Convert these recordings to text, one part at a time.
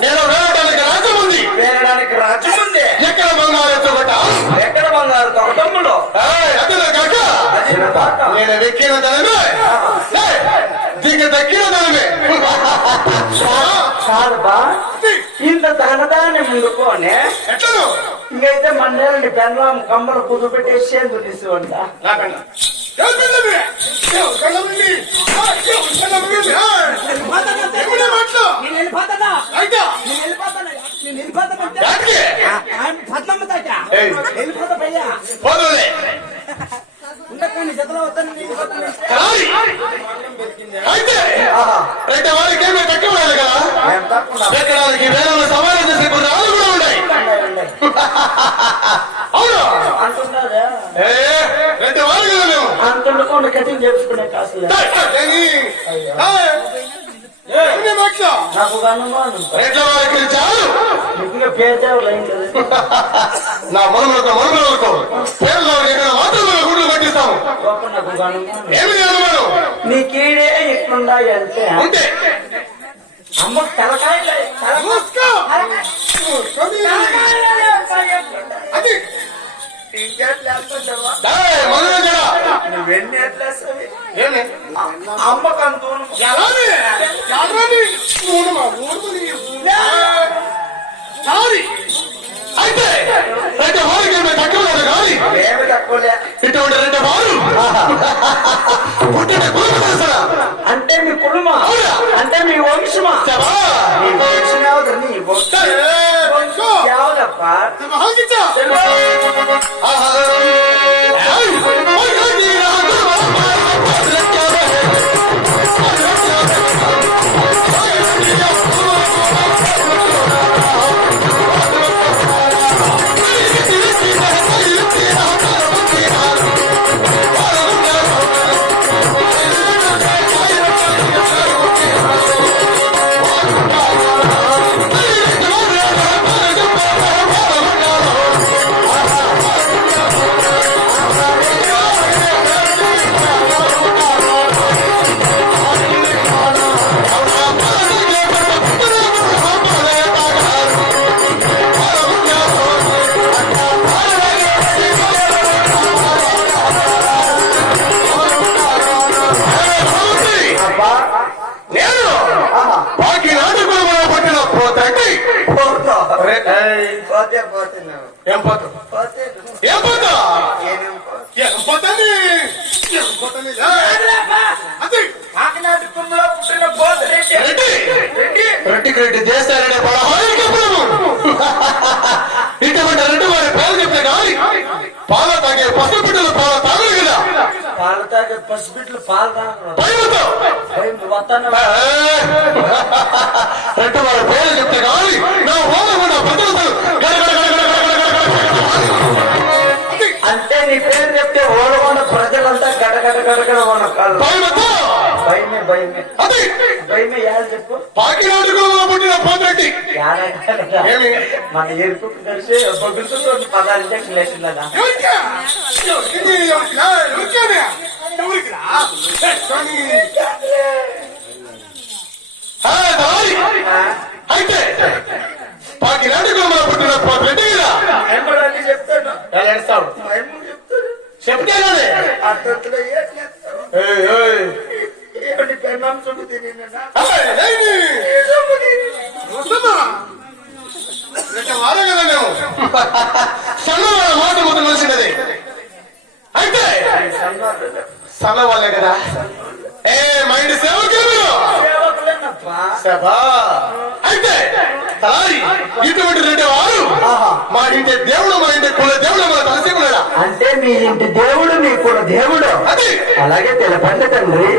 నేను వేయడానికి రాజ్యం ఉంది. వేయడానికి రాజ్యం ఉంది ఎక్కడ బంగారు ఎత్తుగొట్ట ఎక్కడ బంగారు తొగటమ్ములో అదే కాక. నేను వెక్కిన ఏయ్, దిగ దక్కిన దానమే. కాదు బా. ఇంత తగనదాన్ని ముందుకోనే ఇంకైతే మండలండి బెల్లం కమ్మలు కుదు పెట్టేసి తీసుకోండి నా చేసే కొన్ని ఆలు కూడా ఉన్నాయి అవును? అంటున్నారా రెండు వారు కదా మేము అంతుండకుండా కటింగ్ చేసుకునే? నాకు అనుమానం పేదేవులు అయింది కదా. నా మనుమలకు మనుమలకు పేదలకు ఎక్కడ మాత్రమే గుడ్లు కట్టిస్తాము పాపం నాకు ఒక అనుమానం ఏమి అనుమానం నీ కీడే ఇట్లుండాయి అంటే అమ్మ తలకాయలే తల- మూసుకో. అది నువ్వెన్ని ఎట్లా అమ్మకు. అయితే వారికి తక్కువ లేదు కానీ ఇటువంటి రెండు వారు. పుట్టిన? అంటే మీ అవునా? అంటే మీ వంశమా. నీ వంశం. వంశం వంశో. అది! కాకినాడ పుట్టిన? రెడ్డి! రెడ్డి. రెడ్డి చేస్తారనే పదహారు కప్పులము ఇటువంటి రెడ్డి వారి పేరు చెప్పే కానీ పాల తాగే పసు బిడ్డలు పాల తాగలు కదా. పాలు తాగే పసిబిడ్లు పాలు తాగరు. భయముతో వస్తాను రెడ్డి వారి పేరు చెప్తే కానీ నా ఓలకుండా ప్రజలతో అంటే నీ పేరు చెప్తే ఓడగొండ ప్రజలంతా గడగడ గడగడ వనకాలు భయముతో భయమే భయమే అది భయమే యాలు చెప్పు పాకినాడుకు పుట్టిన పోతరెడ్డి యాడగడగ. ఏమి? మన కలిసి పగులుతుంది రెండు పదాలు ఇంజక్షన్ వేసిందా ఎవరికా? ఎవరికి? ఎవరికా? ఎవరికానే? ఎవరికిరా? ఏ, స్వామి. ఆ, దారి. అయితే పాకినాడుకు పుట్టిన పోతరెడ్డి కదా ఎమ్మడని చెప్తాను ఎలా చేస్తావు ఏమో చెప్తాను చెప్తే కానీ అట్టట్లో ఏం చేస్తాను ఏయ్, ఏయ్. ఏమిటి పెన్నాం చుట్టూ తిరిగినా ఏయ్, ఏయ్. వస్తుందా? రెండు వారం కదా మేము సన్నవాళ్ళ మాట ముందు కలిసినది అయితే సన్న వాళ్ళే కదా. ఏ మైండ్ సేవకులు మీరు? సభా అయితే తారి ఇటువంటి రెండు వారు మా ఇంటి దేవుడు మా ఇంటి కుల దేవుడు మా తలసి ఉన్నాడా అంటే మీ ఇంటి దేవుడు మీ కుల దేవుడు. అది. అలాగే తెలపండి తండ్రి.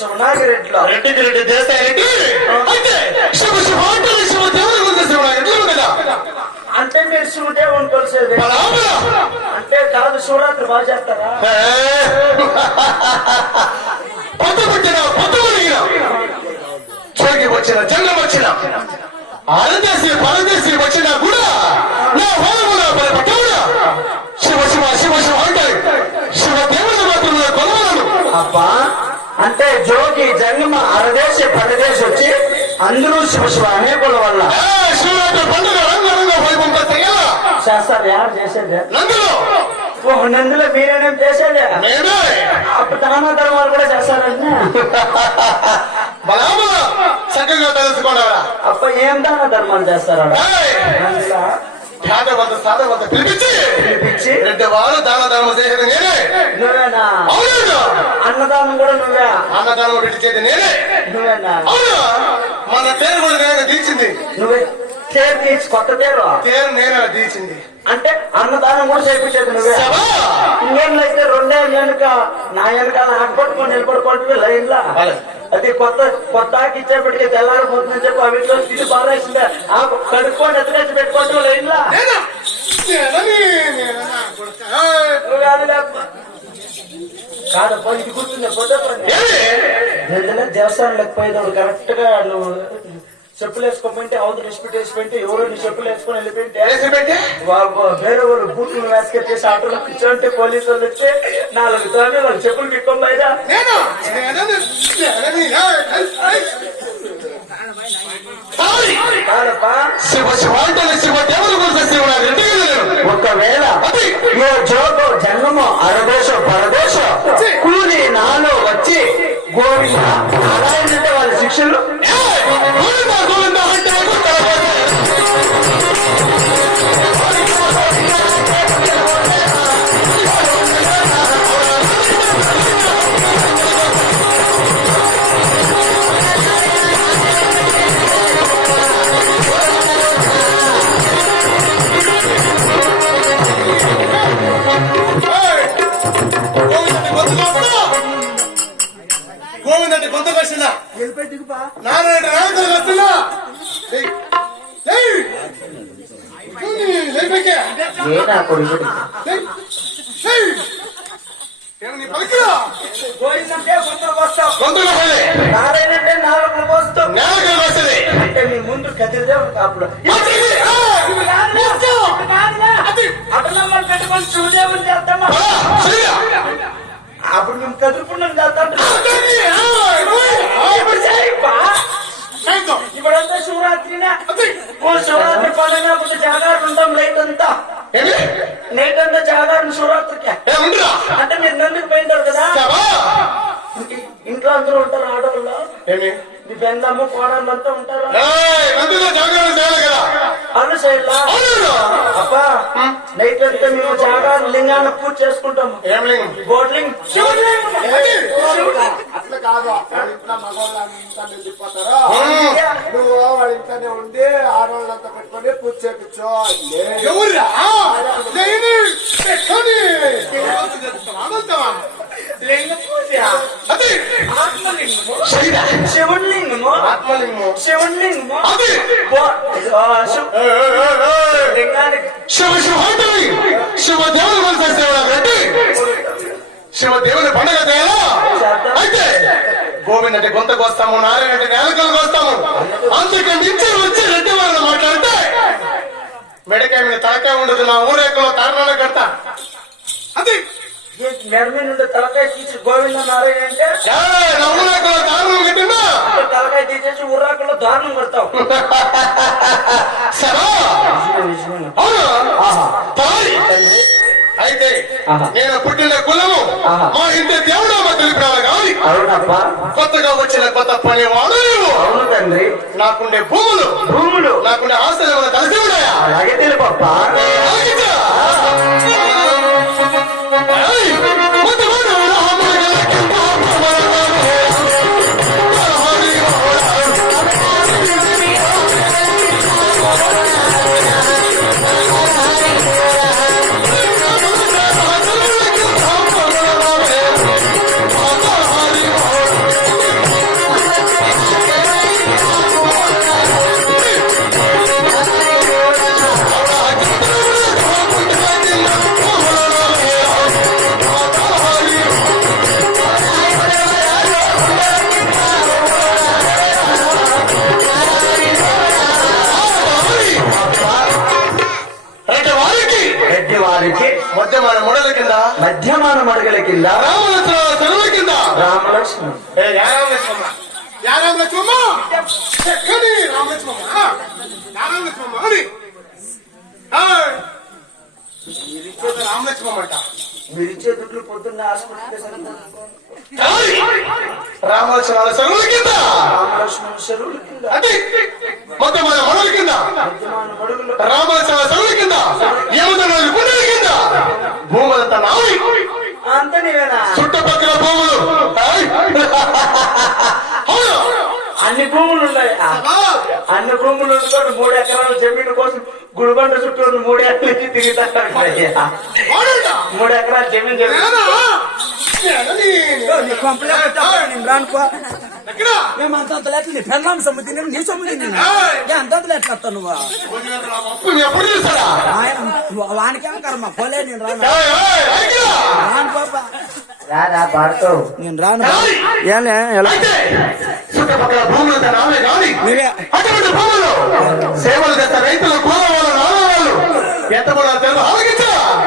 పుట్టిన శివనాగిరెడ్డిలో రెడ్డికి రెడ్డి దేశాయి రెడ్డి. అయితే శివ శివ అంటే శివ దేవుని గురించి శివనాగరెడ్డి కదా అంటే మీరు శివదేవుని కొలిసేది. అంటే కాదు శివరాత్రి బాగా చేస్తారా. పొద్దు పుట్టిన పొద్దు మునిగిన చోగి వచ్చిన జన్మ వచ్చిన. అరదేశి పరదేశి వచ్చినా కూడా నా హోమమున పట్టవుడా శివ శివ శివ శివ అంటే శివ దేవుని మాత్రమే కొలవలను. అబ్బా అంటే జోగి జంగమ అరదేశ పరదేశ్ వచ్చి అందరూ శివ శివ అనే కుల వల్ల చేస్తారు చేసేది? నందులో. మీరేనేం చేసేది? అప్పుడు దాన ధర్మాలు కూడా చేస్తారండి బలాబల చక్కగా తెలుసుకోండారా అప్ప ఏం దాన ధర్మాలు చేస్తారు? ఆడ? నందులా ధ్యానవంత సాధవంత పిలిపించి పిలిపించి రెండు వారు దాన ధర్మం చేసేది నేనే. నువ్వేనా? అవునా? అన్నదానం కూడా నువ్వే. అన్నదానం పెట్టించేది నేనే. నువ్వేనా? అవునా? మన పేరు కూడా నేను తీర్చింది. నువ్వే తేరు తీసి కొత్త తేరు పేరు నేనే తీర్చింది. అంటే అన్నదానం కూడా చేపించేది నువ్వే! ఇంకేళ్ళు అయితే రెండేళ్ళ వెనుక నా వెనకాల ఆటపట్టుకొని నిలబడుకుంటే లైన్ లా అలాగే. అది కొత్త కొత్త ఆకి ఇచ్చేప్పటికి తెల్లారిపోతుందని చెప్పి అవిట్లో తిరిగి పారేసిందే ఆ కడుక్కొని ఎత్తుకొచ్చి పెట్టుకుంటూ లైన్ లా నేనా? నేనని, నేననా కొడుకా? ఏయ్! నువ్వు కాదులే అప్ప. కాదప్ప ఇది ఏమి? నిజంగా దేవస్థానం లేకపోయేది కరెక్ట్గా నువ్వు చెప్పులు వేసుకోపోయింటే అవతల రెస్పెక్ట్ వేసిపోయింటే ఎవరో చెప్పులు వేసుకొని వెళ్ళిపోయింటే వేరే వాళ్ళు బూట్లు వేసుకొచ్చేసి ఆటోలో కూర్చోంటే పోలీసు వాళ్ళు వచ్చి నాలుగు తోని వాళ్ళు చెప్పులు పిక్కొని బయట శివ శివ అంటే నారాయణ అంటే నేలకి వస్తుంది. అంటే మీ ముందు కదిలిదే అప్పుడు. అటలమ్మలు పెట్టుకొని చేస్తామా? ఆ, చెయ్య. అప్పుడు మేము చేయప్పా. చేద్దాం. ఇప్పుడంతా శివరాత్రినే శివరాత్రి పండుగ అప్పుడు జాగారం ఉంటాం నైట్ అంతా? నైట్ అంతా జాగారం శివరాత్రికి. అంటే మీరు నందుకు పోయింటారు కదా. ఇంట్లో అందరూ ఉంటారు ఆడవాళ్ళు? మీ పెందమ్మ కోడళ్ళు అంతా ఉంటారు జాగ్రత్త చేయాలి కదా అవును. అబ్బా నైట్ అంతా మేము జాగారం లింగాన్ని పూజ చేసుకుంటాము. ఏం లింగం? అట్లా కాదు ఇంట్లో. నువ్వు వాళ్ళ ఇంట్లోనే ఉండి ఆడవాళ్ళంతా పెట్టుకొని పూజ చేపించు? లింగ పూజ. అది. ఆత్మలింగము. శివులింగము. అది. శివ-. లింగానికి శివ దేవుని మనసు సేవలాగండి శివ దేవుని పండుగ చేయాలా అయితే గోవింద్ అంటే గొంతకు వస్తాము నారాయణ అంటే నేలకలకు వస్తాము. అందుకే మించి వచ్చి రెడ్డి వాళ్ళని మాట్లాడితే మెడకాయ మీద తలకాయ ఉండదు నా ఊరేకులో కారణాలు కడతా. అది! నుండి తలకాయ తీసి గోవింద నారాయణ అంటే తీసేసి ఉర్రాకుల్లో దారుణం కొడతావు. అయితే. నేను పుట్టిన కులము. మా ఇంటి దేవుడు మా తెలిపినాడు కొత్తగా వచ్చిన కొత్త పని వాడు అవును తండ్రి. నాకుండే భూములు. భూములు. నాకుండే ఆస్తులు కలిసి ఉన్నాయా? అలాగే తెలుపప్ప Hey! కింద రామలక్ష్మణ చెరువుల కింద రామలక్ష్మణ యా రామలక్ష్మమ్మ? ఎక్కడి రామలక్ష్మమ్మ? రామలక్ష్మమ్మ? అని. రామలక్ష్మమ్మ అంట. ఇచ్చే దుడ్లు పొద్దున్న. రామలక్ష్మణ చెరువుల కింద రామలక్ష్మణ చెరువుల కింద అంటే మొత్తం మన కింద రామలక్ష్మణ చెరువుల కింద కింద నావి నీవేనా చుట్టుపక్కల భూములు. అన్ని భూములు ఉన్నాయి. అన్ని భూములు మూడు ఎకరాల జమీన్ కోసం గుడిబండ చుట్టూ ఉన్న మూడు ఎకరాలకి తిరుగుతాడు వాడుండా. మూడు ఎకరాల జమీన్ జమీన్ నేనా? నేనా నీ- నీ కొంపలే కొట్టేస్తాను నేను రానుకో. ఎక్కడ? మేము అంత అంత లేట్లు నీ పెళ్ళాం సొమ్ము తిన్నాను నీ సొమ్ము తిన్నాను ఏ అంత అంత లేట్లు వస్తాను నువ్వు? అప్పు ఎప్పుడు చూసాడా? ఆయన వానికేమో కర్మ. పోలే నేను రాను. ఏయ్, ఏయ్, ఐకిరా. రాను పాప రాదా పాడతావు నేను రాను ఏలే ఎలా అయితే చుట్టుపక్కల భూములంతా నావే కాని నీవే. అటువంటి భూములు సేవలు చేస్తే రైతులు కూల వాళ్ళు నాన్న వాళ్ళు ఎంత కూడా తెలుగు ఆలోచించు